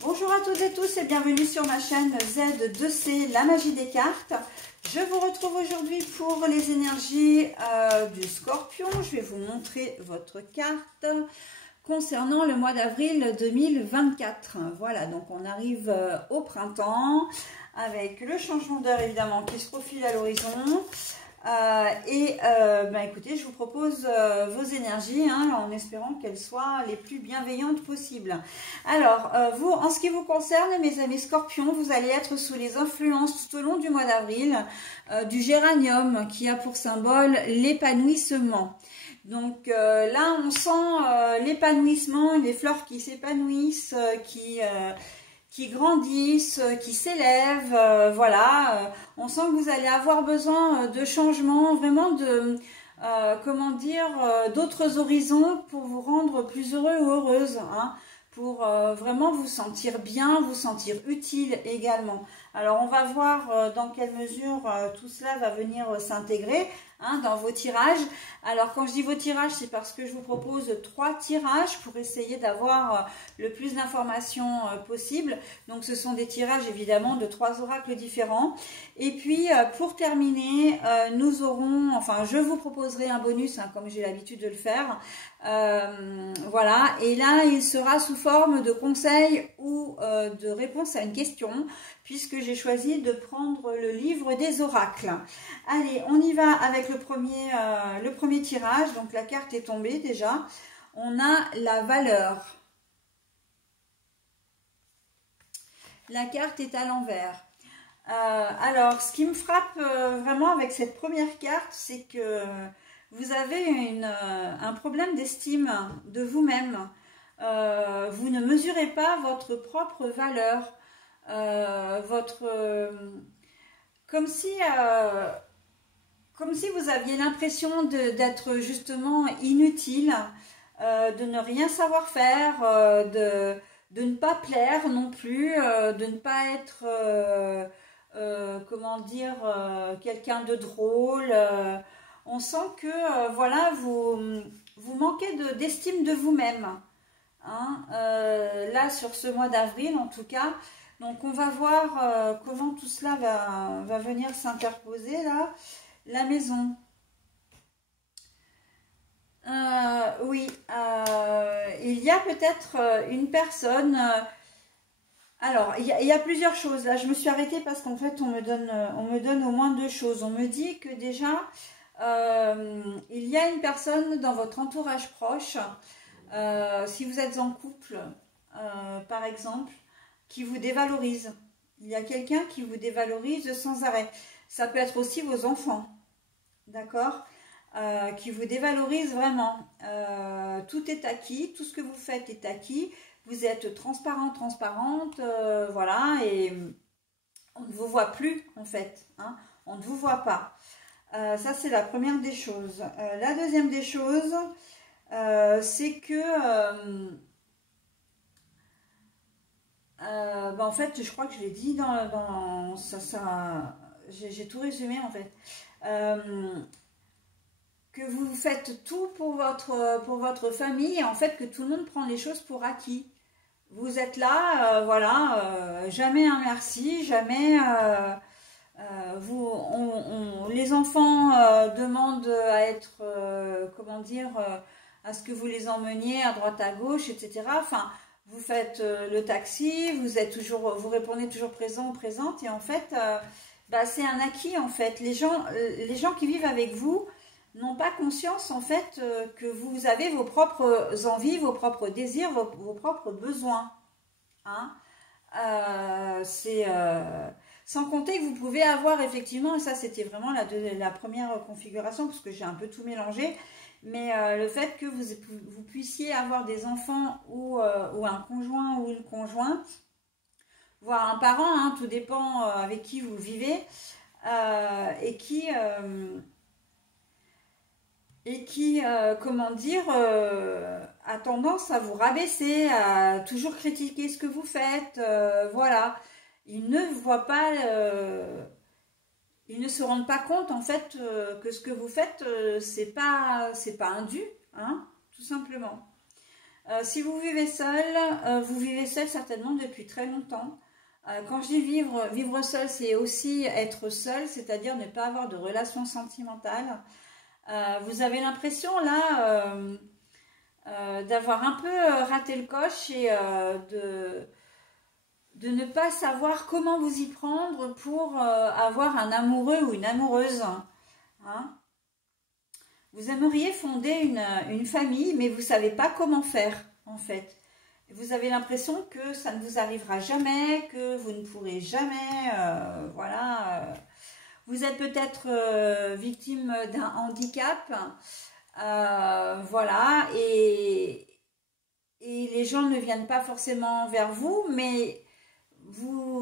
Bonjour à toutes et tous et bienvenue sur ma chaîne Z2C, la magie des cartes. Je vous retrouve aujourd'hui pour les énergies du Scorpion. Je vais vous montrer votre carte concernant le mois d'avril 2024. Voilà, donc on arrive au printemps avec le changement d'heure évidemment qui se profile à l'horizon. Écoutez, je vous propose vos énergies en espérant qu'elles soient les plus bienveillantes possibles. Alors, vous, en ce qui vous concerne, mes amis scorpions, vous allez être sous les influences tout au long du mois d'avril du géranium qui a pour symbole l'épanouissement. Donc là, on sent l'épanouissement, les fleurs qui s'épanouissent, qui grandissent, qui s'élèvent, voilà. On sent que vous allez avoir besoin de changements, vraiment de, d'autres horizons pour vous rendre plus heureux ou heureuse, pour vraiment vous sentir bien, vous sentir utile également. Alors on va voir dans quelle mesure tout cela va venir s'intégrer dans vos tirages. Alors quand je dis vos tirages, c'est parce que je vous propose 3 tirages pour essayer d'avoir le plus d'informations possible. Donc ce sont des tirages évidemment de 3 oracles différents. Et puis pour terminer, nous aurons, enfin je vous proposerai un bonus comme j'ai l'habitude de le faire. Voilà, et là il sera sous forme de conseils ou de réponse à une question, puisque j'ai choisi de prendre le livre des oracles. Allez, on y va avec le premier tirage. Donc la carte est tombée déjà. On a la valeur. La carte est à l'envers. Alors, ce qui me frappe vraiment avec cette première carte, c'est que vous avez un problème d'estime de vous-même. Vous ne mesurez pas votre propre valeur. Comme si vous aviez l'impression d'être justement inutile, de ne rien savoir faire, de ne pas plaire non plus, de ne pas être, quelqu'un de drôle. On sent que, voilà, vous manquez d'estime de vous-même. Là, sur ce mois d'avril, en tout cas. Donc, on va voir comment tout cela va venir s'interposer, là. La maison. Oui, il y a peut-être une personne... alors, il y a plusieurs choses. Là, je me suis arrêtée parce qu'en fait, on me donne au moins 2 choses. On me dit que déjà, il y a une personne dans votre entourage proche, si vous êtes en couple, par exemple, qui vous dévalorise. Il y a quelqu'un qui vous dévalorise sans arrêt. Ça peut être aussi vos enfants, d'accord, qui vous dévalorise vraiment. Tout est acquis, tout ce que vous faites est acquis. Vous êtes transparent, transparente, voilà, et on ne vous voit plus en fait. On ne vous voit pas. Ça, c'est la première des choses. La deuxième des choses, c'est que... en fait, je crois que je l'ai dit dans ça j'ai tout résumé en fait. Que vous faites tout pour votre famille et en fait que tout le monde prend les choses pour acquis. Vous êtes là, voilà, jamais un merci, jamais... les enfants demandent à être, à ce que vous les emmeniez à droite à gauche, etc. Enfin, vous faites le taxi, vous répondez toujours présent ou présente, et en fait, c'est un acquis en fait. Les gens qui vivent avec vous n'ont pas conscience en fait que vous avez vos propres envies, vos propres désirs, vos propres besoins. Sans compter que vous pouvez avoir effectivement, et ça c'était vraiment la première configuration parce que j'ai un peu tout mélangé, mais le fait que vous puissiez avoir des enfants ou un conjoint ou une conjointe, voire un parent, tout dépend avec qui vous vivez, et qui a tendance à vous rabaisser, à toujours critiquer ce que vous faites, voilà. Ils ne voient pas, ils ne se rendent pas compte en fait que ce que vous faites, c'est pas un dû, tout simplement. Si vous vivez seul certainement depuis très longtemps. Quand je dis vivre seul, c'est aussi être seul, c'est-à-dire ne pas avoir de relation sentimentale. Vous avez l'impression là d'avoir un peu raté le coche et de ne pas savoir comment vous y prendre pour avoir un amoureux ou une amoureuse. Hein. Vous aimeriez fonder une famille, mais vous ne savez pas comment faire, en fait. Vous avez l'impression que ça ne vous arrivera jamais, que vous ne pourrez jamais, voilà. Vous êtes peut-être victime d'un handicap, voilà, et les gens ne viennent pas forcément vers vous, mais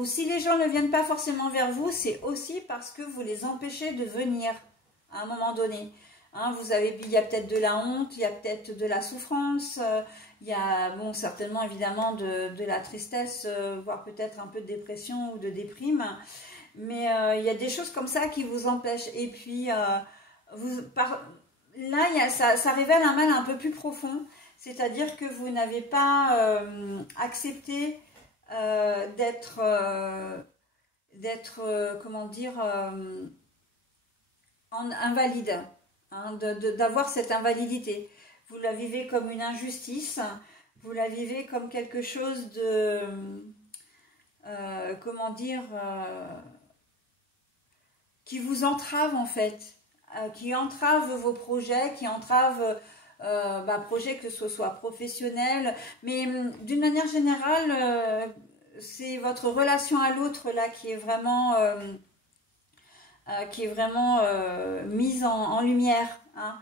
si les gens ne viennent pas forcément vers vous, c'est aussi parce que vous les empêchez de venir à un moment donné. Hein, il y a peut-être de la honte, il y a peut-être de la souffrance, il y a bon, certainement évidemment de la tristesse, voire peut-être un peu de dépression ou de déprime. Mais il y a des choses comme ça qui vous empêchent. Et puis, là, ça révèle un mal un peu plus profond. C'est-à-dire que vous n'avez pas accepté d'être, comment dire, invalide, hein, d'avoir cette invalidité. Vous la vivez comme une injustice, vous la vivez comme quelque chose de, comment dire, qui vous entrave en fait, qui entrave vos projets, qui entrave projets que ce soit professionnel, mais d'une manière générale, c'est votre relation à l'autre là qui est vraiment mise en lumière. Hein.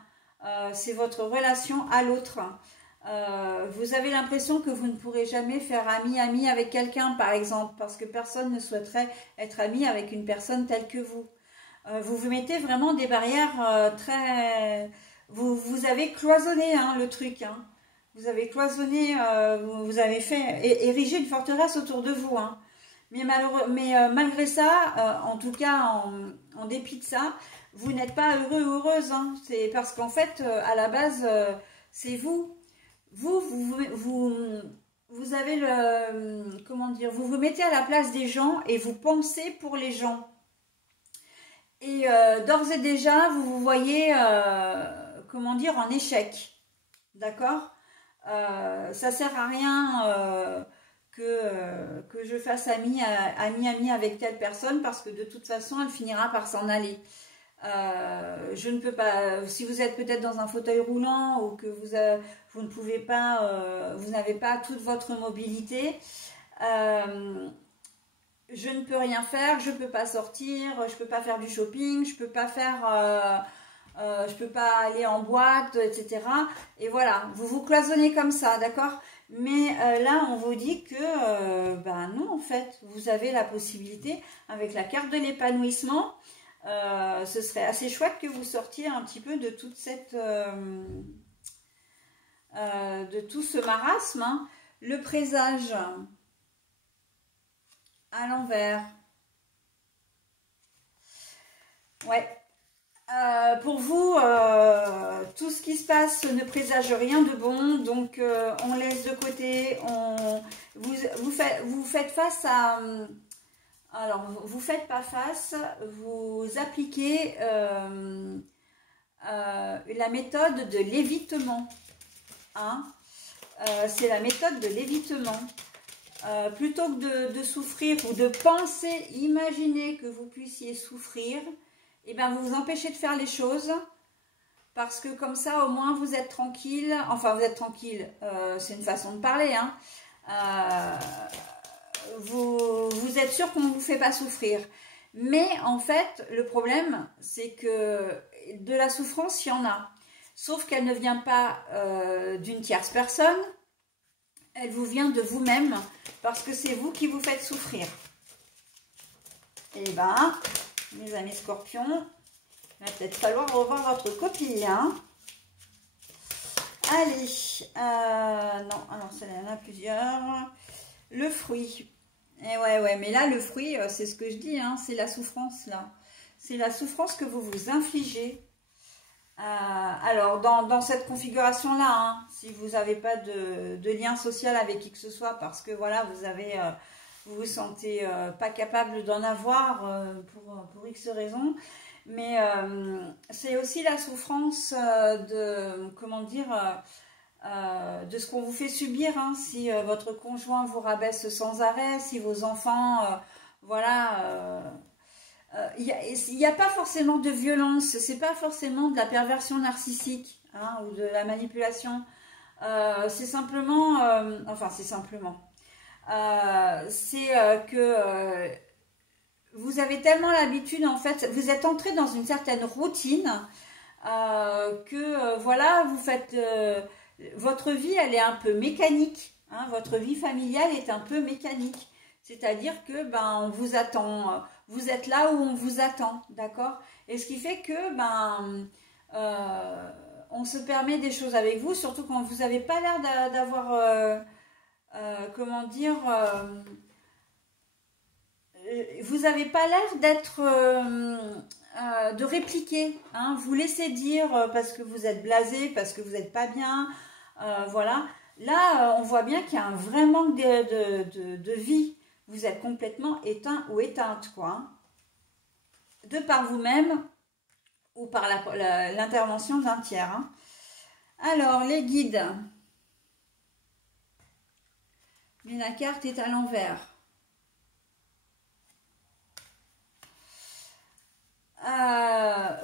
C'est votre relation à l'autre. Vous avez l'impression que vous ne pourrez jamais faire ami avec quelqu'un, par exemple, parce que personne ne souhaiterait être ami avec une personne telle que vous. Vous vous mettez vraiment des barrières très... Vous avez cloisonné hein, le truc. Hein. Vous avez cloisonné, vous avez érigé une forteresse autour de vous. Hein. Mais malgré ça, en tout cas en dépit de ça, vous n'êtes pas heureux ou heureuse. Hein. C'est parce qu'en fait, à la base, c'est vous. Vous avez le... Comment dire? Vous vous mettez à la place des gens et vous pensez pour les gens. Et d'ores et déjà, vous vous voyez, comment dire, en échec. D'accord? Ça sert à rien que je fasse ami avec telle personne parce que de toute façon, elle finira par s'en aller. Je ne peux pas, si vous êtes peut-être dans un fauteuil roulant ou que vous ne pouvez pas, vous n'avez pas toute votre mobilité, je ne peux rien faire, je ne peux pas sortir, je ne peux pas faire du shopping, je ne peux pas faire, je peux pas aller en boîte, etc. Et voilà, vous vous cloisonnez comme ça, d'accord? Mais là, on vous dit que, ben non, en fait, vous avez la possibilité, avec la carte de l'épanouissement, ce serait assez chouette que vous sortiez un petit peu de toute cette... de tout ce marasme. Hein. Le présage à l'envers. Ouais. Pour vous, tout ce qui se passe ne présage rien de bon, donc on laisse de côté, vous faites face à... Alors, vous faites pas face, vous appliquez la méthode de l'évitement. Hein. C'est la méthode de l'évitement. Plutôt que de souffrir ou de penser, imaginer que vous puissiez souffrir, et bien vous vous empêchez de faire les choses parce que comme ça au moins vous êtes tranquille. Enfin, vous êtes tranquille, c'est une façon de parler. Hein. Vous êtes sûr qu'on ne vous fait pas souffrir. Mais en fait, le problème, c'est que de la souffrance, il y en a. Sauf qu'elle ne vient pas d'une tierce personne. Elle vous vient de vous-même parce que c'est vous qui vous faites souffrir. Et ben, mes amis scorpions, il va peut-être falloir revoir votre copie. Hein. Allez, non, alors ça, il y en a plusieurs. Le fruit. Et ouais, mais là, le fruit, c'est ce que je dis, hein, c'est la souffrance, là. C'est la souffrance que vous vous infligez. Alors, dans cette configuration-là, hein, si vous n'avez pas de lien social avec qui que ce soit, parce que voilà, vous vous sentez pas capable d'en avoir pour X raisons, mais c'est aussi la souffrance comment dire, de ce qu'on vous fait subir, hein, si votre conjoint vous rabaisse sans arrêt, si vos enfants, voilà. Il n'y a pas forcément de violence, c'est pas forcément de la perversion narcissique, hein, ou de la manipulation. C'est simplement, enfin c'est simplement, c'est que vous avez tellement l'habitude, en fait, vous êtes entré dans une certaine routine que voilà, vous faites votre vie, elle est un peu mécanique, hein, votre vie familiale est un peu mécanique. C'est-à-dire que ben on vous attend, vous êtes là où on vous attend, d'accord? Et ce qui fait que ben on se permet des choses avec vous, surtout quand vous n'avez pas l'air d'avoir comment dire, vous n'avez pas l'air d'être de répliquer, hein, vous laissez dire parce que vous êtes blasé, parce que vous n'êtes pas bien, voilà. Là, on voit bien qu'il y a un vrai manque de vie. Vous êtes complètement éteint ou éteinte, quoi. Hein. De par vous-même ou par l'intervention d'un tiers. Hein. Alors, les guides. Mais la carte est à l'envers.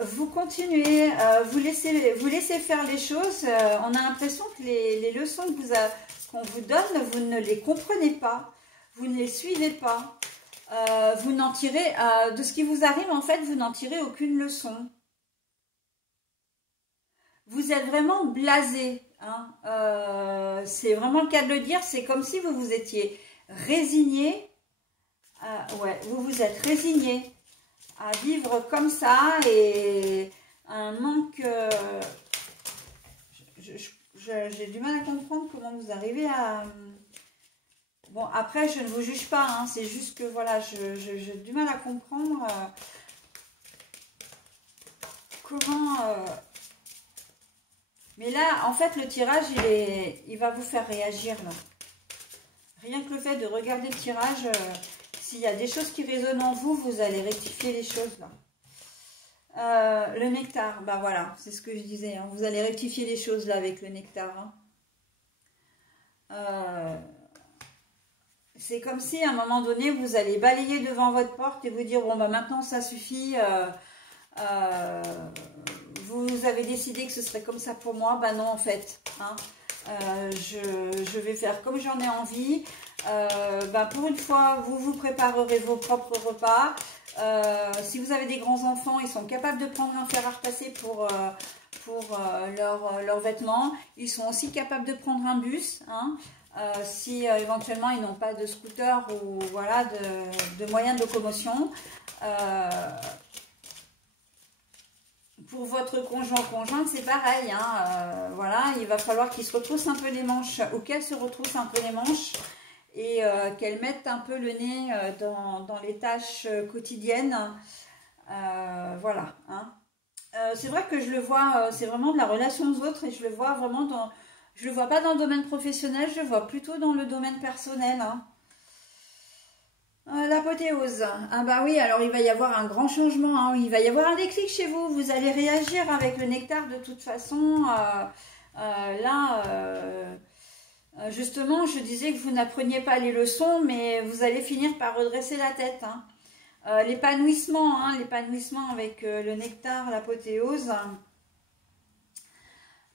Vous continuez, vous laissez faire les choses. On a l'impression que les leçons qu'on vous donne, vous ne les comprenez pas. Vous ne les suivez pas, vous n'en tirez, de ce qui vous arrive en fait, vous n'en tirez aucune leçon. Vous êtes vraiment blasé, hein. C'est vraiment le cas de le dire, c'est comme si vous vous étiez résigné, ouais, vous vous êtes résigné à vivre comme ça et un manque, j'ai du mal à comprendre comment vous arrivez à... Bon, après, je ne vous juge pas, hein, c'est juste que, voilà, j'ai du mal à comprendre comment... Mais là, en fait, le tirage, il va vous faire réagir, là. Rien que le fait de regarder le tirage, s'il y a des choses qui résonnent en vous, vous allez rectifier les choses, là. Le nectar, bah voilà, c'est ce que je disais, hein, vous allez rectifier les choses, là, avec le nectar, hein. C'est comme si à un moment donné, vous allez balayer devant votre porte et vous dire, bon, bah maintenant ça suffit, vous avez décidé que ce serait comme ça pour moi, bah non en fait, hein, je vais faire comme j'en ai envie, bah pour une fois, vous préparerez vos propres repas, si vous avez des grands-enfants, ils sont capables de prendre un fer à repasser pour leurs vêtements, ils sont aussi capables de prendre un bus, hein. Si éventuellement ils n'ont pas de scooter ou voilà de moyens de locomotion, pour votre conjointe c'est pareil, hein, voilà, il va falloir qu'il se retrousse un peu les manches ou qu'elle se retrousse un peu les manches et qu'elle mette un peu le nez dans les tâches quotidiennes, voilà, hein. C'est vrai que je le vois, c'est vraiment de la relation aux autres et je le vois vraiment dans... Je ne le vois pas dans le domaine professionnel, je le vois plutôt dans le domaine personnel. Hein. L'apothéose. Ah bah oui, alors il va y avoir un grand changement. Hein. Il va y avoir un déclic chez vous. Vous allez réagir avec le nectar de toute façon. Justement, je disais que vous n'appreniez pas les leçons, mais vous allez finir par redresser la tête. Hein. L'épanouissement, hein, l'épanouissement avec le nectar, l'apothéose.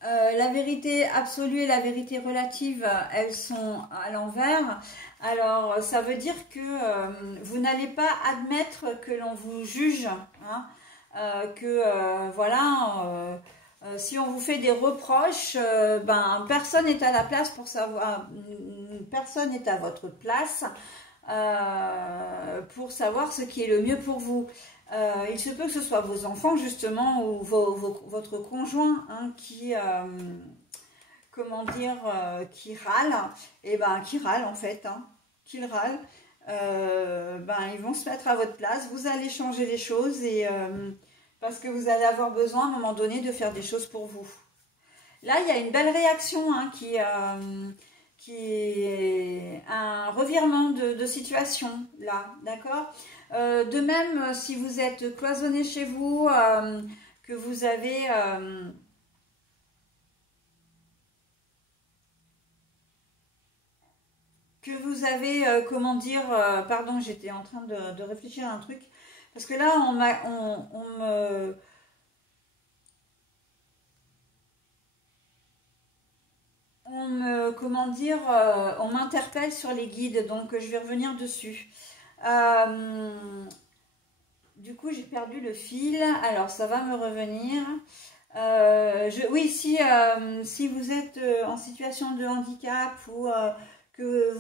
La vérité absolue et la vérité relative, elles sont à l'envers. Alors, ça veut dire que vous n'allez pas admettre que l'on vous juge. Hein, voilà, si on vous fait des reproches, ben, personne n'est à la place pour savoir, personne n'est à votre place pour savoir ce qui est le mieux pour vous. Il se peut que ce soit vos enfants justement ou votre conjoint, hein, qui, comment dire, qui râle, et ben qui râle en fait, hein, qu'il râle, ben ils vont se mettre à votre place, vous allez changer les choses et parce que vous allez avoir besoin à un moment donné de faire des choses pour vous. Là, il y a une belle réaction hein, qui est un revirement de situation, là, d'accord. De même, si vous êtes cloisonné chez vous, que vous avez... comment dire, pardon, j'étais en train de réfléchir à un truc, parce que là, comment dire, on m'interpelle sur les guides, donc je vais revenir dessus. Du coup, j'ai perdu le fil, alors ça va me revenir. Oui, si vous êtes en situation de handicap ou que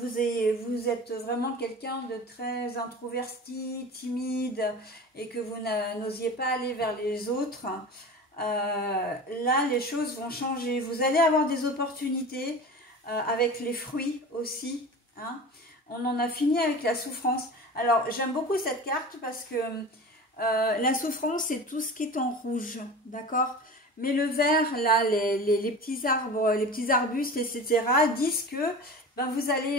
vous êtes vraiment quelqu'un de très introverti, timide et que vous n'osiez pas aller vers les autres, là, les choses vont changer. Vous allez avoir des opportunités avec les fruits aussi. Hein. On en a fini avec la souffrance. Alors, j'aime beaucoup cette carte parce que la souffrance, c'est tout ce qui est en rouge, d'accord? Mais le vert, là, les petits arbres, les petits arbustes, etc., disent que ben, vous allez,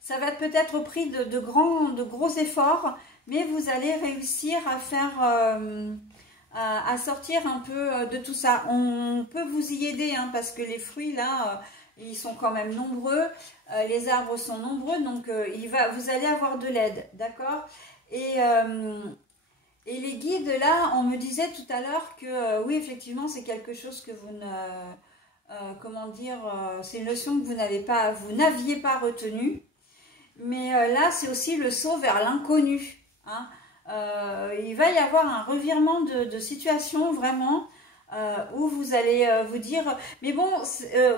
ça va être peut-être au prix de gros efforts, mais vous allez réussir à faire, à sortir un peu de tout ça. On peut vous y aider, hein, parce que les fruits, là, ils sont quand même nombreux, les arbres sont nombreux, donc vous allez avoir de l'aide, d'accord? Et les guides, là, on me disait tout à l'heure que oui, effectivement, c'est quelque chose que vous ne... comment dire, c'est une notion que vous n'aviez pas retenue. Mais là, c'est aussi le saut vers l'inconnu. Hein. Il va y avoir un revirement de situation, vraiment, où vous allez vous dire... Mais bon,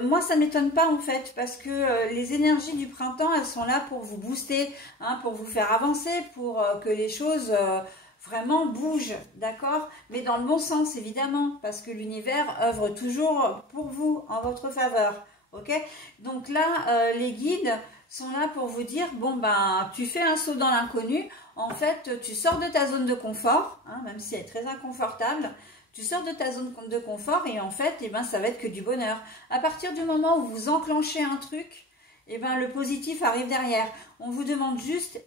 moi, ça ne m'étonne pas, en fait, parce que les énergies du printemps, elles sont là pour vous booster, hein, pour vous faire avancer, pour que les choses... vraiment bouge, d'accord? Mais dans le bon sens, évidemment, parce que l'univers œuvre toujours pour vous, en votre faveur, ok? Donc là, les guides sont là pour vous dire, bon, ben, tu fais un saut dans l'inconnu, en fait, tu sors de ta zone de confort, hein, même si elle est très inconfortable, tu sors de ta zone de confort et en fait, eh ben, ça va être que du bonheur. À partir du moment où vous enclenchez un truc, eh ben, le positif arrive derrière. On vous demande juste...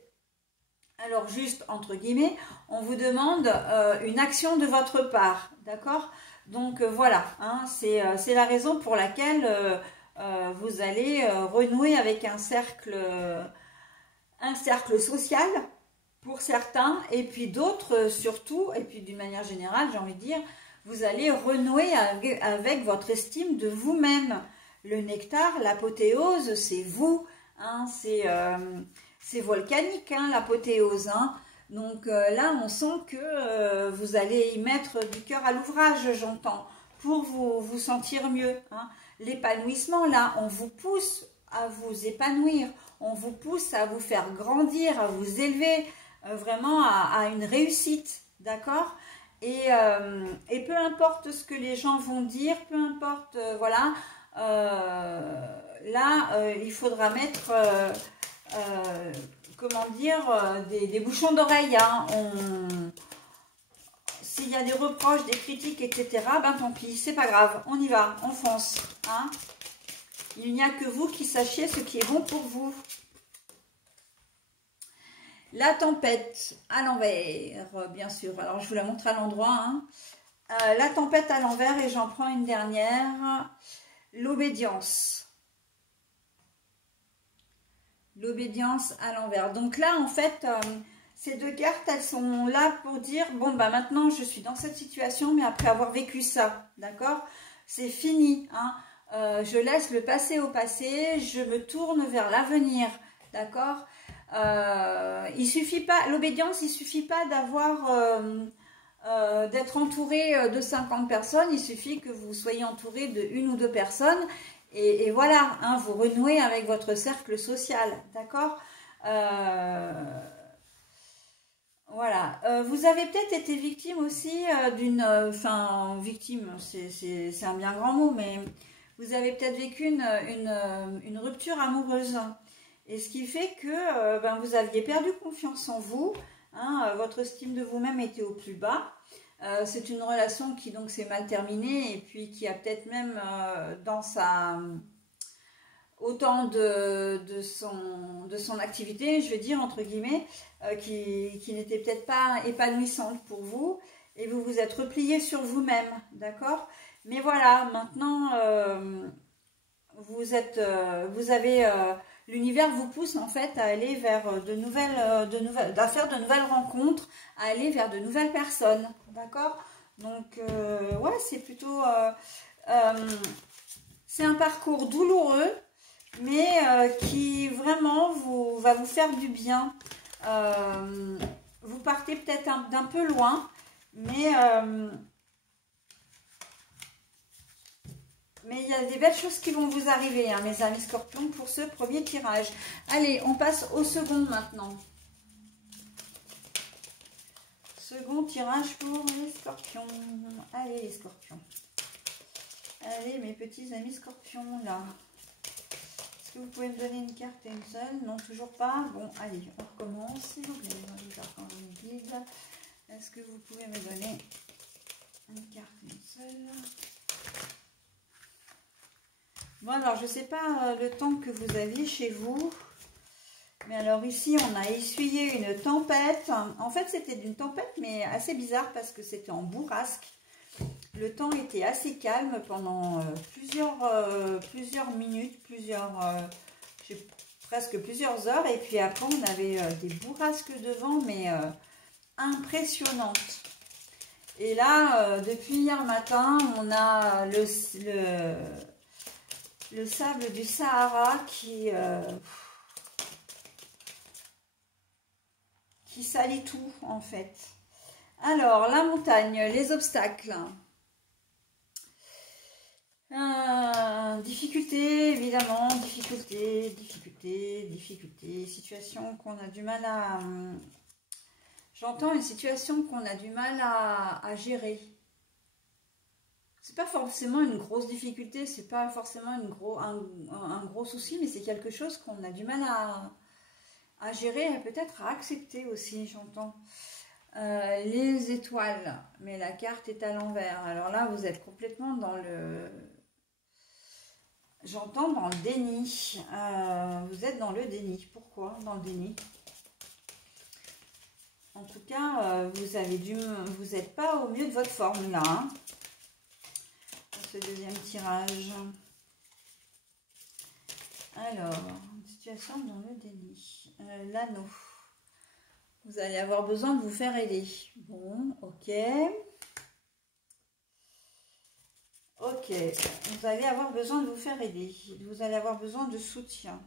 Alors juste, entre guillemets, on vous demande une action de votre part, d'accord? Donc voilà, hein, c'est la raison pour laquelle vous allez renouer avec un cercle social pour certains, et puis d'autres surtout, et puis d'une manière générale, j'ai envie de dire, vous allez renouer avec votre estime de vous-même. Le nectar, l'apothéose, c'est vous, hein, c'est volcanique, hein, l'apothéose. Hein. Donc là, on sent que vous allez y mettre du cœur à l'ouvrage, j'entends, pour vous sentir mieux. Hein. L'épanouissement, là, on vous pousse à vous épanouir, on vous pousse à vous faire grandir, à vous élever vraiment à une réussite, d'accord? Et peu importe ce que les gens vont dire, peu importe, voilà, là, il faudra mettre... comment dire, des bouchons d'oreille. Hein. S'il y a des reproches, des critiques, etc., ben tant pis, c'est pas grave, on y va, on fonce. Hein. Il n'y a que vous qui sachiez ce qui est bon pour vous. La tempête à l'envers, bien sûr. Alors, je vous la montre à l'endroit. Hein. La tempête à l'envers, et j'en prends une dernière. L'obédience. L'obédience à l'envers. Donc là, en fait, ces deux cartes, elles sont là pour dire, bon, bah maintenant, je suis dans cette situation, mais après avoir vécu ça, d'accord? C'est fini, hein? Je laisse le passé au passé, je me tourne vers l'avenir, d'accord? Il suffit pas, l'obédience, il suffit pas d'avoir... d'être entouré de 50 personnes, il suffit que vous soyez entouré de une ou deux personnes. Et voilà, hein, vous renouez avec votre cercle social, d'accord? Voilà. Vous avez peut-être été victime aussi d'une... Enfin, victime, c'est un bien grand mot, mais vous avez peut-être vécu une rupture amoureuse. Et ce qui fait que ben, vous aviez perdu confiance en vous, hein, votre estime de vous-même était au plus bas. C'est une relation qui donc s'est mal terminée et puis qui a peut-être même dans sa autant de son activité, je vais dire entre guillemets, qui n'était peut-être pas épanouissante pour vous et vous vous êtes replié sur vous-même, d'accord? Mais voilà, maintenant vous avez l'univers vous pousse en fait à aller vers à faire de nouvelles rencontres, à aller vers de nouvelles personnes, d'accord? Donc ouais, c'est plutôt c'est un parcours douloureux, mais qui vraiment va vous faire du bien. Vous partez peut-être d'un peu loin, mais il y a des belles choses qui vont vous arriver, hein, mes amis scorpions, pour ce premier tirage. Allez, on passe au second maintenant. Second tirage pour les scorpions. Allez, les scorpions. Allez, mes petits amis scorpions, là. Est-ce que vous pouvez me donner une carte et une seule? Non, toujours pas. Bon, allez, on recommence, s'il vous plaît. Est-ce que vous pouvez me donner une carte et une seule? Bon, alors, je ne sais pas le temps que vous aviez chez vous. Mais alors ici, on a essuyé une tempête. En fait, c'était une tempête, mais assez bizarre parce que c'était en bourrasque. Le temps était assez calme pendant plusieurs minutes, presque plusieurs heures. Et puis après, on avait des bourrasques de vent, mais impressionnantes. Et là, depuis hier matin, on a le sable du Sahara qui salit tout en fait. Alors, la montagne, les obstacles. Difficultés, évidemment, difficultés, situation qu'on a du mal à... J'entends une situation qu'on a du mal à gérer. C'est pas forcément une grosse difficulté, c'est pas forcément un gros souci, mais c'est quelque chose qu'on a du mal à gérer et peut-être à accepter aussi, j'entends. Les étoiles, mais la carte est à l'envers. Alors là, vous êtes complètement dans le... J'entends dans le déni. Vous êtes dans le déni. Pourquoi dans le déni? En tout cas, vous n'êtes pas au mieux de votre forme là. Hein, pour ce deuxième tirage. Alors, situation dans le déni. L'anneau. Vous allez avoir besoin de vous faire aider. Bon, ok. Ok, vous allez avoir besoin de vous faire aider. Vous allez avoir besoin de soutien.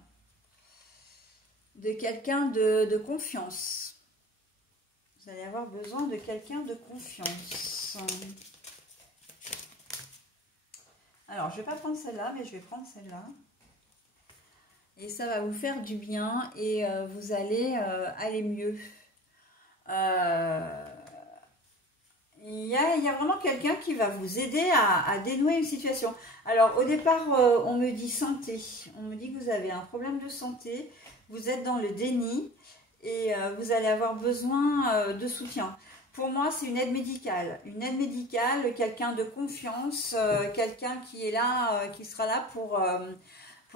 De quelqu'un de confiance. Vous allez avoir besoin de quelqu'un de confiance. Alors, je ne vais pas prendre celle-là, mais je vais prendre celle-là. Et ça va vous faire du bien et vous allez aller mieux. Il y a vraiment quelqu'un qui va vous aider à dénouer une situation. Alors, au départ, on me dit santé. On me dit que vous avez un problème de santé. Vous êtes dans le déni et vous allez avoir besoin de soutien. Pour moi, c'est une aide médicale. Une aide médicale, quelqu'un de confiance, quelqu'un qui est là, qui sera là pour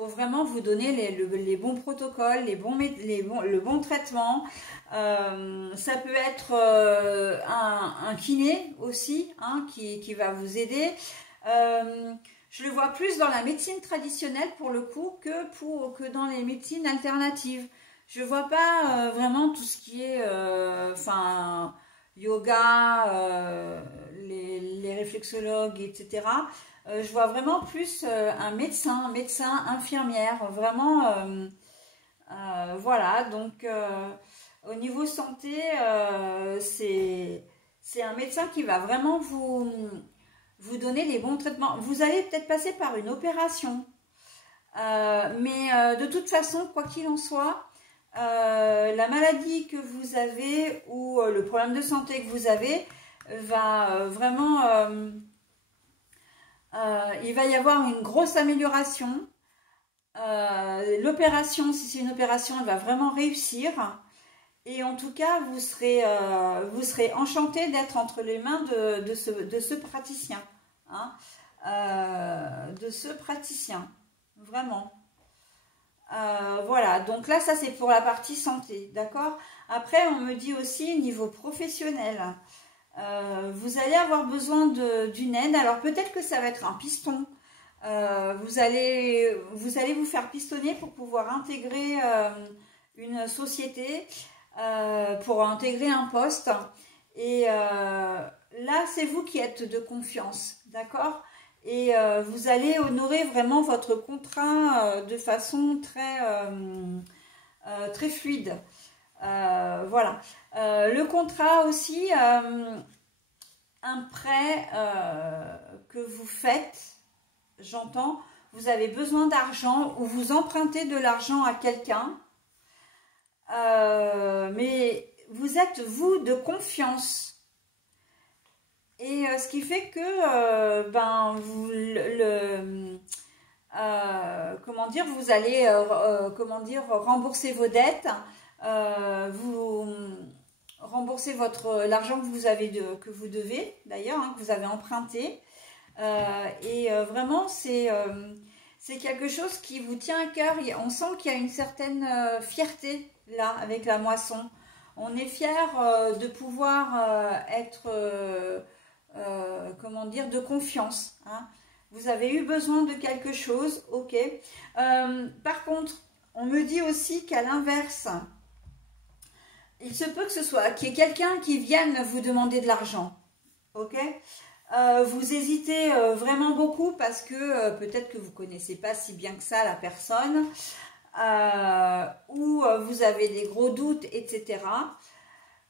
vraiment vous donner les bons protocoles, le bon traitement. Ça peut être un kiné aussi, hein, qui va vous aider. Je le vois plus dans la médecine traditionnelle pour le coup que dans les médecines alternatives. Je ne vois pas vraiment tout ce qui est yoga, les réflexologues, etc. Je vois vraiment plus un médecin, infirmière, vraiment, voilà, donc au niveau santé, c'est un médecin qui va vraiment vous donner les bons traitements. Vous allez peut-être passer par une opération, mais de toute façon, quoi qu'il en soit, la maladie que vous avez ou le problème de santé que vous avez va vraiment... il va y avoir une grosse amélioration. L'opération, si c'est une opération, elle va vraiment réussir. Et en tout cas, vous serez enchanté d'être entre les mains de ce praticien. Hein, de ce praticien. Vraiment. Voilà, donc là, ça c'est pour la partie santé, d'accord? Après, on me dit aussi niveau professionnel, vous allez avoir besoin d'une aide. Alors peut-être que ça va être un piston. Vous allez vous faire pistonner pour pouvoir intégrer une société, pour intégrer un poste. Et là, c'est vous qui êtes de confiance, d'accord? Et vous allez honorer vraiment votre contrat de façon très fluide. Voilà. Le contrat aussi, un prêt que vous faites, j'entends, vous avez besoin d'argent ou vous empruntez de l'argent à quelqu'un, mais vous êtes, vous, de confiance. Et ce qui fait que comment dire, vous allez rembourser vos dettes, vous remboursez l'argent que vous devez d'ailleurs, hein, que vous avez emprunté. Vraiment c'est quelque chose qui vous tient à cœur. On sent qu'il y a une certaine fierté là avec la moisson. On est fier de pouvoir être comment dire, de confiance. Hein. Vous avez eu besoin de quelque chose, ok. Par contre, on me dit aussi qu'à l'inverse, il se peut que ce soit qu'il y ait quelqu'un qui vienne vous demander de l'argent, ok. Vous hésitez vraiment beaucoup parce que peut-être que vous ne connaissez pas si bien que ça la personne, ou vous avez des gros doutes, etc.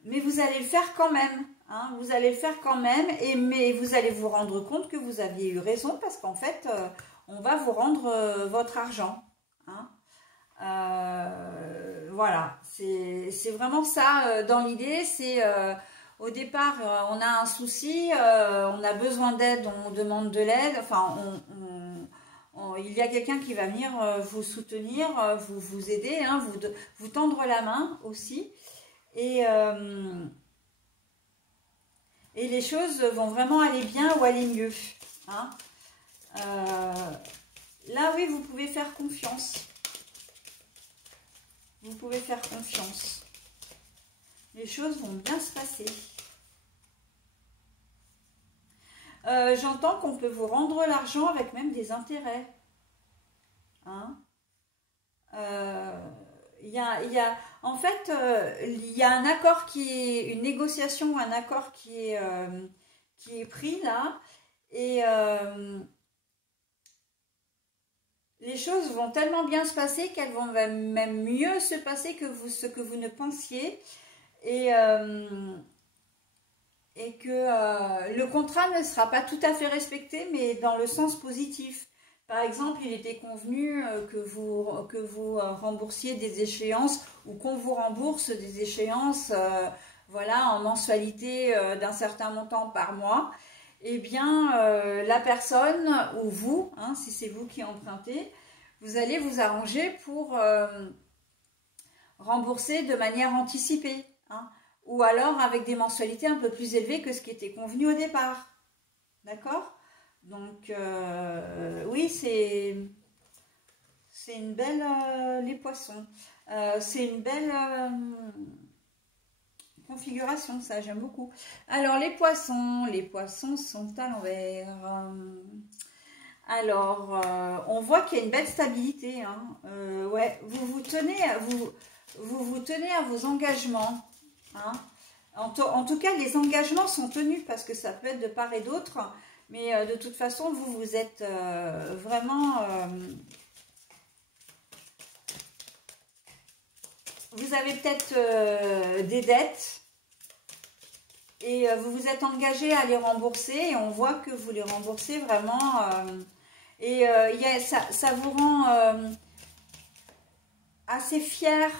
Mais vous allez le faire quand même. Hein, vous allez le faire quand même, mais vous allez vous rendre compte que vous aviez eu raison parce qu'en fait, on va vous rendre votre argent. Hein. Voilà, c'est vraiment ça dans l'idée. C'est au départ, on a un souci, on a besoin d'aide, on demande de l'aide. Enfin, il y a quelqu'un qui va venir vous soutenir, vous aider, hein, vous tendre la main aussi. Et les choses vont vraiment aller bien ou aller mieux. Hein. Là, oui, vous pouvez faire confiance. Vous pouvez faire confiance. Les choses vont bien se passer. J'entends qu'on peut vous rendre l'argent avec même des intérêts. Hein. En fait, il y a un accord une négociation, un accord qui est pris là, et les choses vont tellement bien se passer qu'elles vont même mieux se passer que ce que vous ne pensiez, et que le contrat ne sera pas tout à fait respecté, mais dans le sens positif. Par exemple, il était convenu que vous remboursiez des échéances ou qu'on vous rembourse des échéances voilà, en mensualité d'un certain montant par mois. Eh bien, la personne ou vous, hein, si c'est vous qui empruntez, vous allez vous arranger pour rembourser de manière anticipée. Hein, ou alors avec des mensualités un peu plus élevées que ce qui était convenu au départ. D'accord ? Donc, oui, c'est une belle, les poissons, c'est une belle configuration, ça, j'aime beaucoup. Alors, les poissons sont à l'envers. Alors, on voit qu'il y a une belle stabilité. Hein. Ouais, vous vous tenez à vos engagements. Hein. En tout cas, les engagements sont tenus parce que ça peut être de part et d'autre. Mais de toute façon, vous êtes vraiment... vous avez peut-être des dettes et vous vous êtes engagé à les rembourser. Et on voit que vous les remboursez vraiment. Ça vous rend assez fier.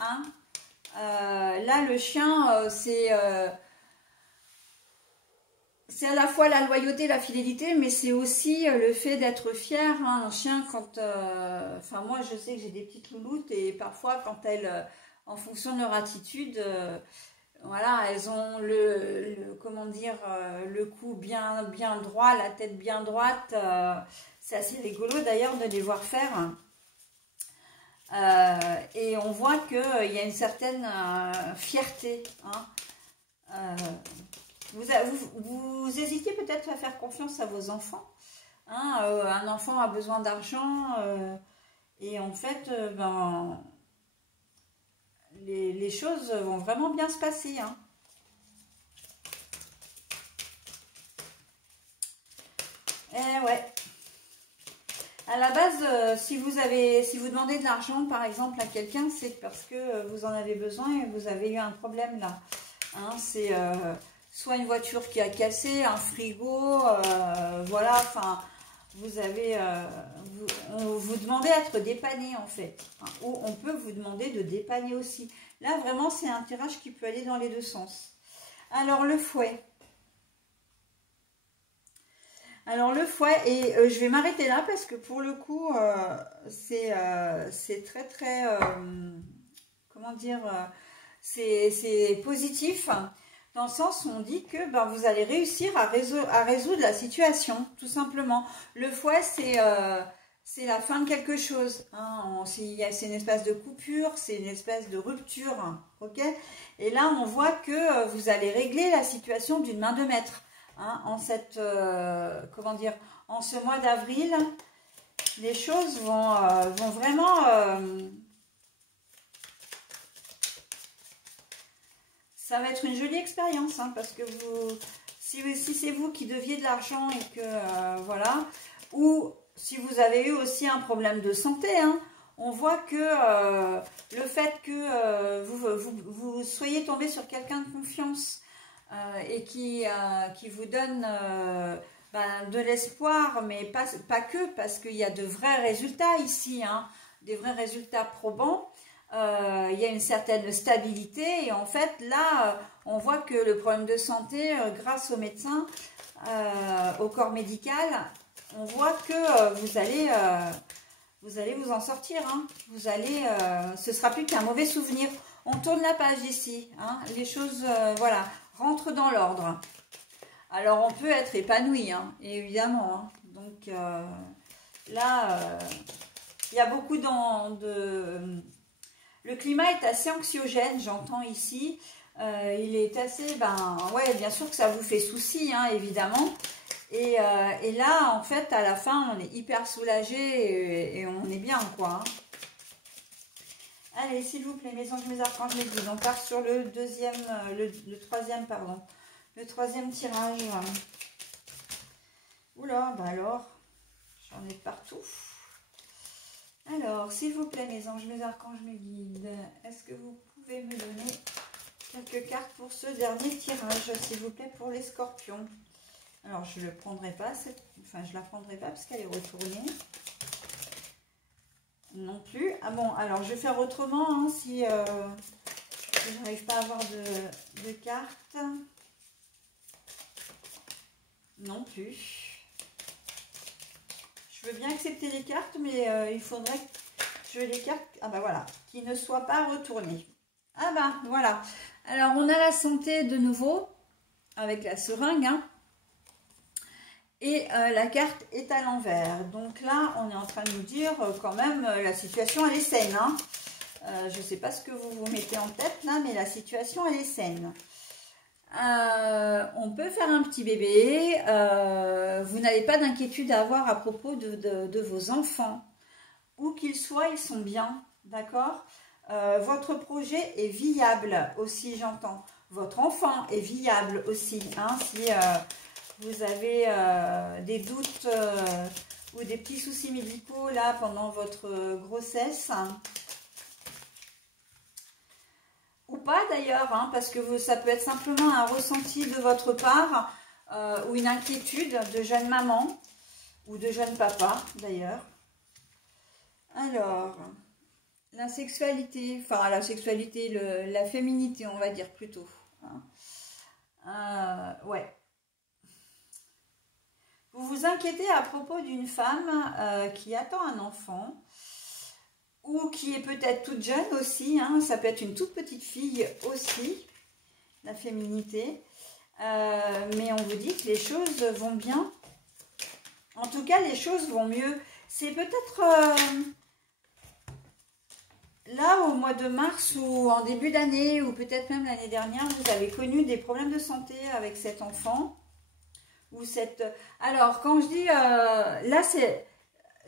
Hein. Là, le chien, c'est à la fois la loyauté, la fidélité, mais c'est aussi le fait d'être fier. Hein. Un chien, quand... Enfin, moi, je sais que j'ai des petites louloutes et parfois, quand elles en fonction de leur attitude, voilà, elles ont comment dire, le cou bien droit, la tête bien droite. C'est assez rigolo d'ailleurs de les voir faire. Et on voit qu'il y a une certaine fierté. Hein. Vous hésitez peut-être à faire confiance à vos enfants. Hein, un enfant a besoin d'argent et en fait, ben, les choses vont vraiment bien se passer. Hein. Eh ouais. À la base, si vous demandez de l'argent, par exemple, à quelqu'un, c'est parce que vous en avez besoin et vous avez eu un problème là. Hein, c'est soit une voiture qui a cassé, un frigo, voilà, enfin, vous avez, on vous demandez d'être dépanné en fait. Hein, ou on peut vous demander de dépanner aussi. Là, vraiment, c'est un tirage qui peut aller dans les deux sens. Alors, le fouet. Alors le fouet, et je vais m'arrêter là parce que pour le coup, c'est très très, comment dire, c'est positif, dans le sens où on dit que ben, vous allez réussir à résoudre la situation, tout simplement. Le fouet, c'est la fin de quelque chose. Hein, c'est une espèce de coupure, c'est une espèce de rupture. Ok. Et là, on voit que vous allez régler la situation d'une main de maître. Hein, en cette, comment dire, en ce mois d'avril, les choses vont vraiment, ça va être une jolie expérience, hein, parce que si c'est vous qui deviez de l'argent et que, voilà, ou si vous avez eu aussi un problème de santé, hein, on voit que le fait que vous soyez tombé sur quelqu'un de confiance, et qui vous donne ben, de l'espoir, mais pas que, parce qu'il y a de vrais résultats ici, hein, des vrais résultats probants. Il y a une certaine stabilité et en fait là, on voit que le problème de santé, grâce aux médecins, au corps médical, on voit que vous allez vous en sortir. Hein. Ce sera plus qu'un mauvais souvenir. On tourne la page ici. Hein. Les choses, voilà, rentrent dans l'ordre. Alors, on peut être épanoui, hein, évidemment. Hein. Donc, là, il y a beaucoup Le climat est assez anxiogène, j'entends ici. Il est assez... Ben, ouais, bien sûr que ça vous fait souci, hein, évidemment. Et là, en fait, à la fin, on est hyper soulagé et on est bien, quoi. Hein. Allez, s'il vous plaît, mes anges, mes archanges, mes guides, on part sur le troisième, pardon. Le troisième tirage. Oula, bah alors, j'en ai partout. Alors, s'il vous plaît, mes anges, mes archanges, mes guides, est-ce que vous pouvez me donner quelques cartes pour ce dernier tirage, s'il vous plaît, pour les scorpions? Alors, je ne le prendrai pas, enfin, je la prendrai pas parce qu'elle est retournée. Non plus. Ah bon, alors je vais faire autrement, hein, si je n'arrive pas à avoir de cartes. Non plus. Je veux bien accepter les cartes, mais il faudrait que je les cartes, ah bah voilà, qui ne soient pas retournées. Ah bah voilà. Alors on a la santé de nouveau, avec la seringue, hein. Et la carte est à l'envers. Donc là, on est en train de nous dire quand même, la situation, elle est saine. Hein. Je ne sais pas ce que vous vous mettez en tête là, mais la situation, elle est saine. On peut faire un petit bébé. Vous n'avez pas d'inquiétude à avoir à propos de vos enfants. Où qu'ils soient, ils sont bien. D'accord. Votre projet est viable aussi, j'entends. Votre enfant est viable aussi. Hein, si... vous avez des doutes ou des petits soucis médicaux là pendant votre grossesse. Ou pas d'ailleurs, hein, parce que ça peut être simplement un ressenti de votre part ou une inquiétude de jeune maman ou de jeune papa d'ailleurs. Alors, la sexualité, enfin la sexualité, la féminité on va dire plutôt. Hein. Ouais. Vous vous inquiétez à propos d'une femme qui attend un enfant ou qui est peut-être toute jeune aussi, hein, ça peut être une toute petite fille aussi, la féminité. Mais on vous dit que les choses vont bien. En tout cas, les choses vont mieux. C'est peut-être là au mois de mars ou en début d'année, ou peut-être même l'année dernière, vous avez connu des problèmes de santé avec cet enfant. Ou cette... Alors, quand je dis... là, c'est...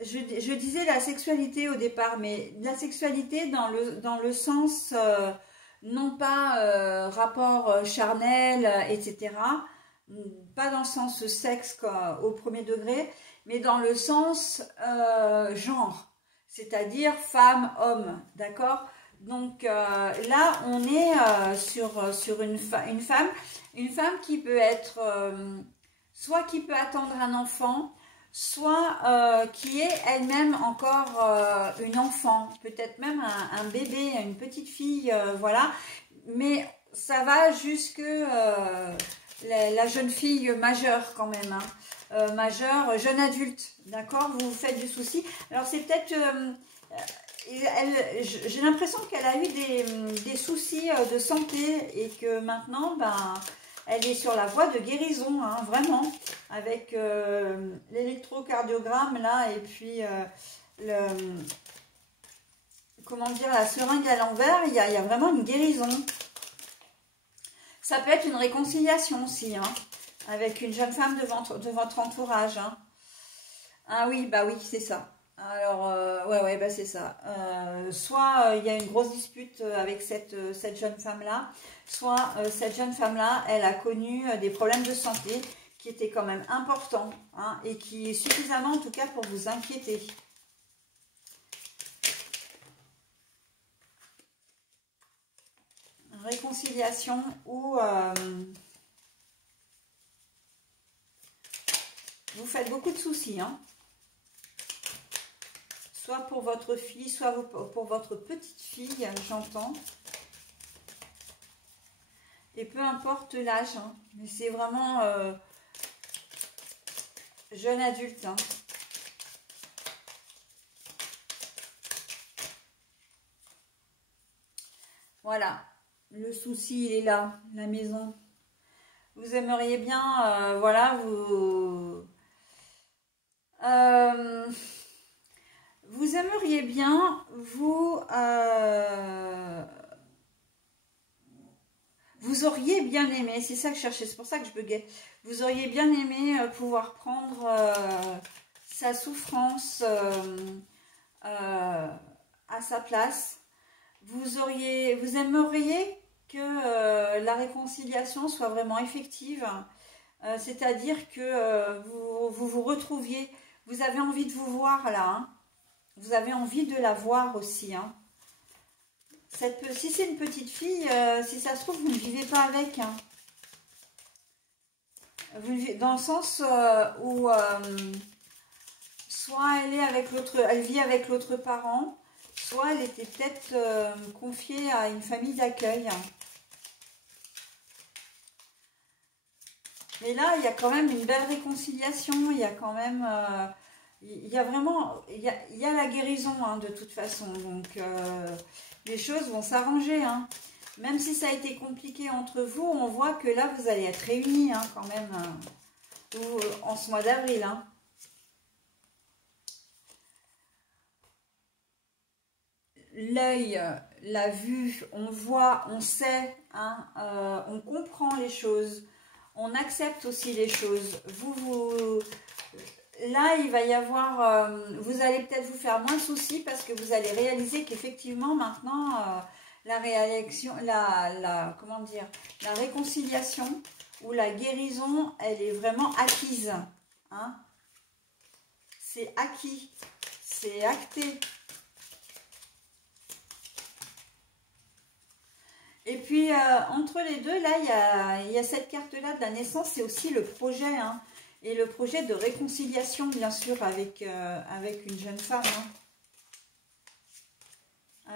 Je disais la sexualité au départ, mais la sexualité dans le sens, non pas rapport charnel, etc. Pas dans le sens sexe au premier degré, mais dans le sens genre, c'est-à-dire femme, homme, d'accord? Donc là, on est sur une femme qui peut être, soit qui peut attendre un enfant, soit qui est elle-même encore une enfant, peut-être même un bébé, une petite fille, voilà. Mais ça va jusque la jeune fille majeure quand même, hein. Majeure, jeune adulte, d'accord? Vous vous faites du souci. Alors c'est peut-être... j'ai l'impression qu'elle a eu des soucis de santé et que maintenant, ben... Elle est sur la voie de guérison, hein, vraiment, avec l'électrocardiogramme là, et puis comment dire, la seringue à l'envers, il y a vraiment une guérison. Ça peut être une réconciliation aussi, hein, avec une jeune femme de votre entourage. Hein. Ah oui, bah oui, c'est ça. Alors, ouais, bah c'est ça. Soit il y a une grosse dispute avec cette jeune femme-là, soit cette jeune femme-là, elle a connu des problèmes de santé qui étaient quand même importants, hein, et qui est suffisamment en tout cas pour vous inquiéter. Réconciliation ou vous faites beaucoup de soucis, hein. Soit pour votre fille, soit pour votre petite fille, j'entends. Et peu importe l'âge, hein, mais c'est vraiment jeune adulte. Hein. Voilà, le souci, il est là, la maison. Vous aimeriez bien, voilà, vous aimeriez bien, vous auriez bien aimé, c'est ça que je cherchais, c'est pour ça que je buguais. Vous auriez bien aimé pouvoir prendre sa souffrance à sa place. Vous aimeriez que la réconciliation soit vraiment effective, c'est-à-dire que vous retrouviez, vous avez envie de vous voir là, hein. Vous avez envie de la voir aussi, hein. Si c'est une petite fille, si ça se trouve, vous ne vivez pas avec, hein. Dans le sens où soit elle vit avec l'autre parent, soit elle était peut-être confiée à une famille d'accueil. Mais là, il y a quand même une belle réconciliation, il y a quand même... il y a vraiment... Il y a la guérison, hein, de toute façon. Donc, les choses vont s'arranger, hein. Même si ça a été compliqué entre vous, on voit que là, vous allez être réunis, hein, quand même, en ce mois d'avril, hein. L'œil, la vue, on voit, on sait, hein, on comprend les choses, on accepte aussi les choses. Là, il va y avoir, vous allez peut-être vous faire moins de soucis parce que vous allez réaliser qu'effectivement, maintenant, comment dire, la réconciliation ou la guérison, elle est vraiment acquise. Hein. C'est acquis, c'est acté. Et puis, entre les deux, là, il y a cette carte-là de la naissance, c'est aussi le projet, hein, et le projet de réconciliation, bien sûr, avec une jeune femme. Hein.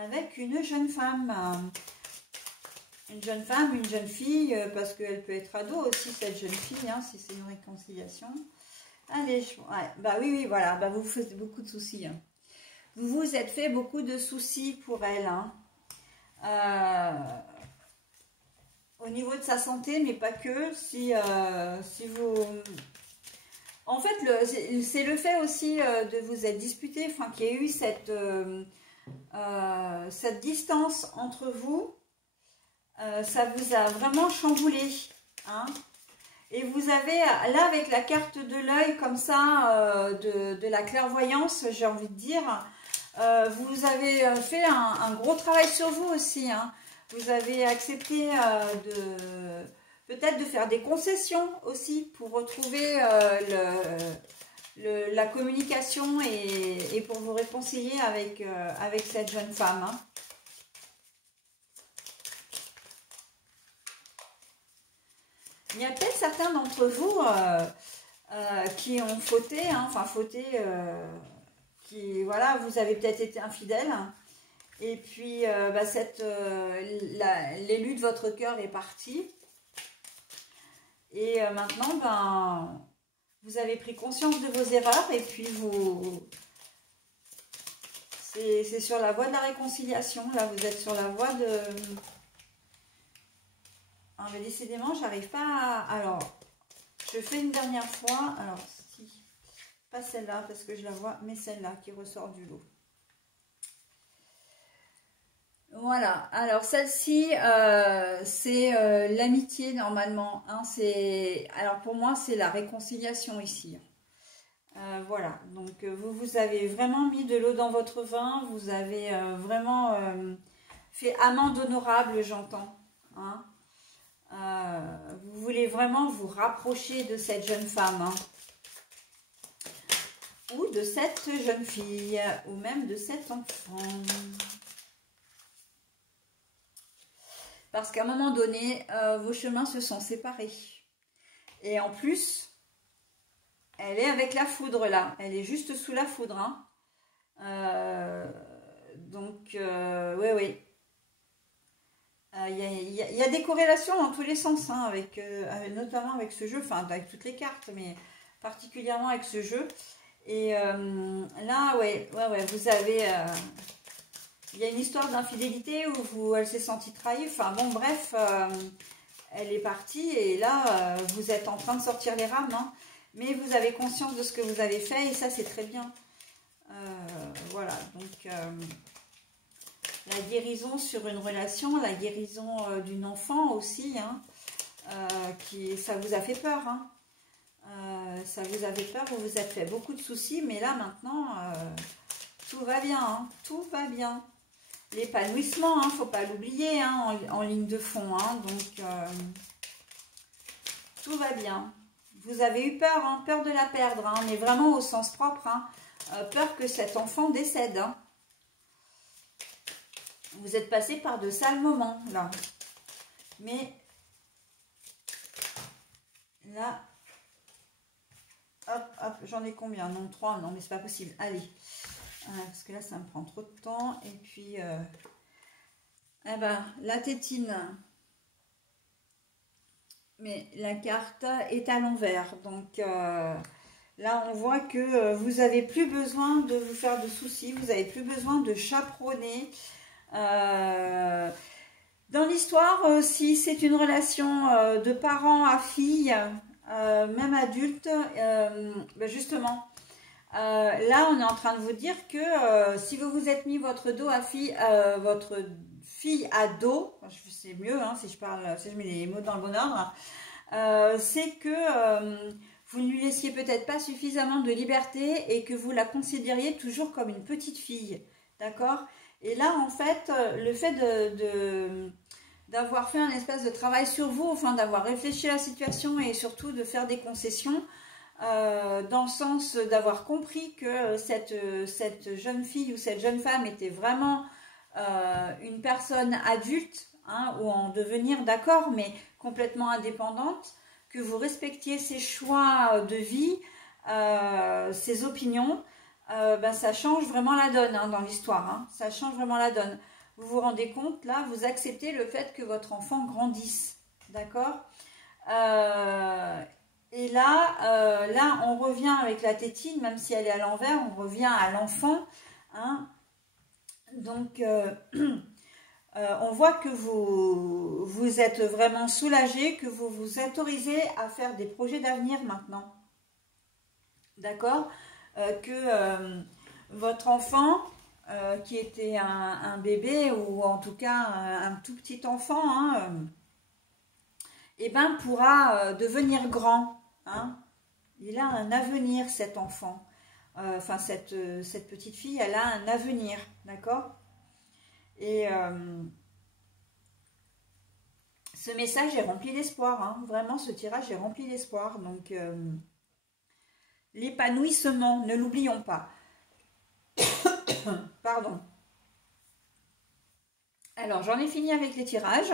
Avec une jeune femme. Une jeune femme, une jeune fille, parce qu'elle peut être ado aussi, cette jeune fille, hein, si c'est une réconciliation. Allez, ouais, bah oui, voilà, bah vous faites beaucoup de soucis. Hein. vous vous êtes fait beaucoup de soucis pour elle, hein. Au niveau de sa santé, mais pas que. Si vous... En fait, c'est le fait aussi de vous être disputé, enfin, qu'il y ait eu cette distance entre vous. Ça vous a vraiment chamboulé, hein. Et vous avez, là, avec la carte de l'œil, comme ça, de la clairvoyance, j'ai envie de dire, vous avez fait un gros travail sur vous aussi, hein. Vous avez accepté peut-être de faire des concessions aussi pour retrouver la communication et pour vous réconcilier avec cette jeune femme, hein. Il y a peut-être certains d'entre vous qui ont fauté, hein, enfin fauté, voilà, vous avez peut-être été infidèle. Et puis, l'élu de votre cœur est parti. Et maintenant, vous avez pris conscience de vos erreurs. Et puis, c'est sur la voie de la réconciliation. Là, vous êtes sur la voie de... Alors, mais décidément, j'arrive pas à... Alors, je fais une dernière fois. Alors, si... Pas celle-là, parce que je la vois, mais celle-là qui ressort du lot. Voilà, alors celle-ci, c'est l'amitié normalement, hein, alors pour moi, c'est la réconciliation ici. Voilà, donc vous avez vraiment mis de l'eau dans votre vin, vous avez vraiment fait amende honorable, j'entends, hein. Vous voulez vraiment vous rapprocher de cette jeune femme, hein, ou de cette jeune fille, ou même de cet enfant. Parce qu'à un moment donné, vos chemins se sont séparés. Et en plus, elle est avec la foudre là. Elle est juste sous la foudre, hein. Donc, oui, oui. Il y a des corrélations dans tous les sens, hein, notamment avec ce jeu, enfin avec toutes les cartes, mais particulièrement avec ce jeu. Et là, ouais, vous avez... il y a une histoire d'infidélité où elle s'est sentie trahie. Enfin bon, bref, elle est partie et là, vous êtes en train de sortir les rames, hein. Mais vous avez conscience de ce que vous avez fait et ça, c'est très bien. Voilà, donc la guérison sur une relation, la guérison d'une enfant aussi, hein, ça vous a fait peur, hein. Ça vous a fait peur, vous vous êtes fait beaucoup de soucis, mais là, maintenant, tout va bien, hein, tout va bien. L'épanouissement, hein, faut pas l'oublier, hein, en ligne de fond, hein, donc tout va bien. Vous avez eu peur, hein, peur de la perdre, hein, mais vraiment au sens propre, hein, peur que cet enfant décède, hein. Vous êtes passé par de sales moments, là. Mais là, hop, hop, j'en ai combien? Non, 3, non, mais c'est pas possible. Allez. Parce que là, ça me prend trop de temps. Et puis, eh ben, la tétine. Mais la carte est à l'envers. Donc, là, on voit que vous n'avez plus besoin de vous faire de soucis. Vous n'avez plus besoin de chaperonner. Dans l'histoire, si c'est une relation de parents à fille, même adulte, ben justement... là, on est en train de vous dire que si vous vous êtes mis votre fille à dos, c'est mieux, hein, si je mets les mots dans le bon ordre, c'est que vous ne lui laissiez peut-être pas suffisamment de liberté et que vous la considériez toujours comme une petite fille, d'accord? Et là, en fait, le fait d'avoir fait un espèce de travail sur vous, enfin d'avoir réfléchi à la situation et surtout de faire des concessions, dans le sens d'avoir compris que cette jeune fille ou cette jeune femme était vraiment une personne adulte, hein, ou en devenir, d'accord, mais complètement indépendante, que vous respectiez ses choix de vie, ses opinions, ben, ça change vraiment la donne, hein, dans l'histoire, hein, ça change vraiment la donne. Vous vous rendez compte, là, vous acceptez le fait que votre enfant grandisse, d'accord? Et là, on revient avec la tétine, même si elle est à l'envers, on revient à l'enfant, Hein. Donc, on voit que vous êtes vraiment soulagé, que vous vous autorisez à faire des projets d'avenir maintenant. D'accord? Que votre enfant, qui était un bébé, ou en tout cas un tout petit enfant, hein, eh ben, pourra devenir grand. Hein. Il a un avenir, cet enfant. Enfin, cette petite fille, elle a un avenir. D'accord? Et ce message est rempli d'espoir. Hein. Vraiment, ce tirage est rempli d'espoir. Donc, l'épanouissement, ne l'oublions pas. Pardon. Alors, j'en ai fini avec les tirages.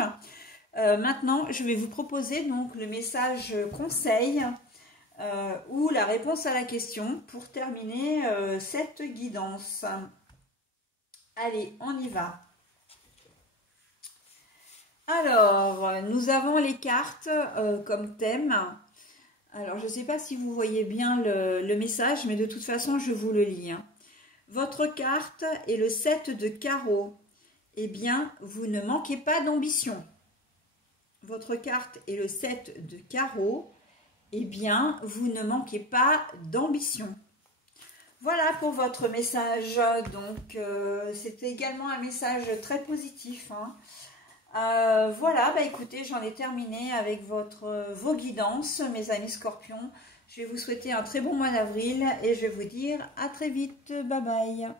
Maintenant, je vais vous proposer donc le message conseil ou la réponse à la question pour terminer cette guidance. Allez, on y va. Alors, nous avons les cartes comme thème. Alors, je ne sais pas si vous voyez bien le message, mais de toute façon, je vous le lis. Hein. Votre carte est le 7 de carreau. Eh bien, vous ne manquez pas d'ambition. Votre carte est le 7 de carreau. Eh bien, vous ne manquez pas d'ambition. Voilà pour votre message. Donc, c'était également un message très positif. Hein. Voilà, bah écoutez, j'en ai terminé avec vos guidances, mes amis scorpions. Je vais vous souhaiter un très bon mois d'avril et je vais vous dire à très vite. Bye bye.